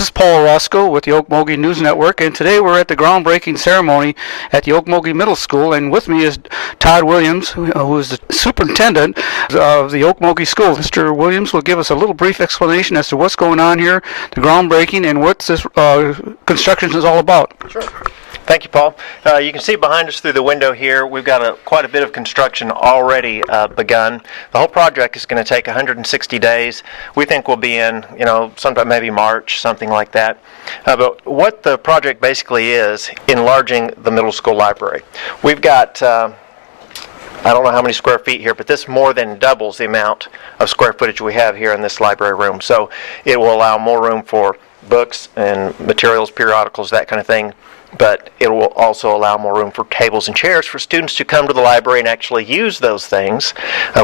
This is Paul Roscoe with the Okmulgee News Network, and today we're at the groundbreaking ceremony at the Okmulgee Middle School, and with me is Todd Williams, who is the superintendent of the Okmulgee School. Mr. Williams will give us a little brief explanation as to what's going on here, the groundbreaking, and what this construction is all about. Sure. Thank you, Paul. You can see behind us through the window here, we've got quite a bit of construction already begun. The whole project is going to take 160 days. We think we'll be in, sometime maybe March, something like that. But what the project basically is, enlarging the middle school library. We've got, I don't know how many square feet here, but this more than doubles the amount of square footage we have here in this library room. So it will allow more room for books and materials, periodicals, that kind of thing. But it will also allow more room for tables and chairs for students to come to the library and actually use those things,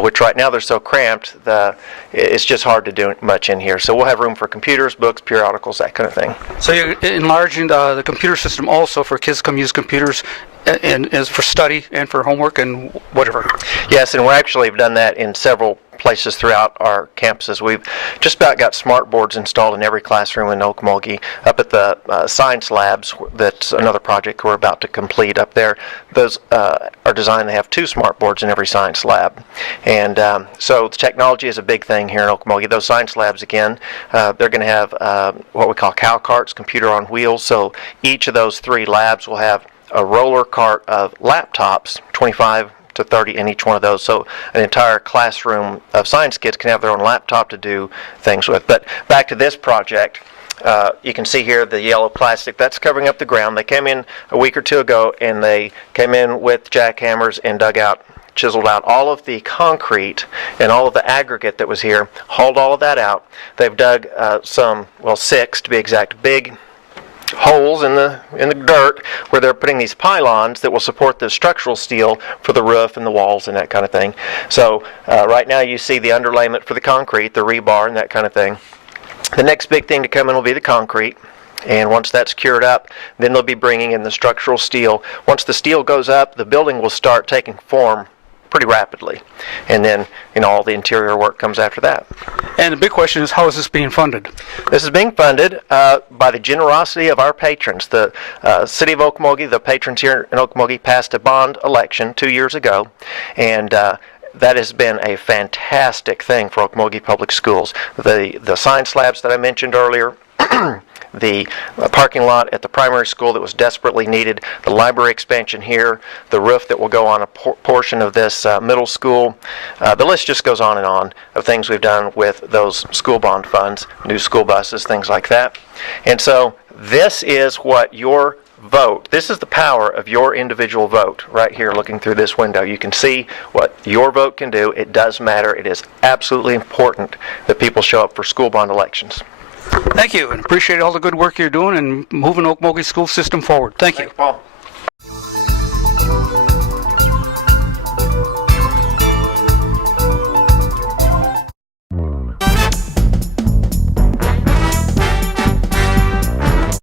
which right now they're so cramped, it's just hard to do much in here. So we'll have room for computers, books, periodicals, that kind of thing. So you're enlarging the computer system also for kids to come use computers and as for study and for homework and whatever. Yes, and we actually have done that in several places throughout our campuses. We've just about got smart boards installed in every classroom in Okmulgee. Up at the science labs, that's another project we're about to complete up there. Those are designed to have 2 smart boards in every science lab. And so the technology is a big thing here in Okmulgee. Those science labs, again, they're going to have what we call cow carts, computer on wheels. So each of those 3 labs will have a roller cart of laptops, 25 to 30 in each one of those, so an entire classroom of science kids can have their own laptop to do things with. But back to this project, you can see here the yellow plastic that's covering up the ground. They came in a week or 2 ago, and they came in with jackhammers and chiseled out all of the concrete and all of the aggregate that was here, hauled all of that out. They've dug 6 to be exact, big holes in the dirt where they're putting these pylons that will support the structural steel for the roof and the walls and that kind of thing. So right now you see the underlayment for the concrete, the rebar and that kind of thing. The next big thing to come in will be the concrete. And once that's cured up, then they'll be bringing in the structural steel. Once the steel goes up, the building will start taking form pretty rapidly. And then, all the interior work comes after that. And the big question is, how is this being funded? This is being funded by the generosity of our patrons. The City of Okmulgee, the patrons here in Okmulgee, passed a bond election 2 years ago, and that has been a fantastic thing for Okmulgee Public Schools. The science labs that I mentioned earlier, the parking lot at the primary school that was desperately needed, the library expansion here, the roof that will go on a portion of this middle school. The list just goes on of things we've done with those school bond funds, new school buses, things like that. And so this is what your vote, this is the power of your individual vote right here looking through this window. You can see what your vote can do. It does matter. It is absolutely important that people show up for school bond elections. Thank you, and appreciate all the good work you're doing and moving Okmulgee school system forward. Thank you. Paul.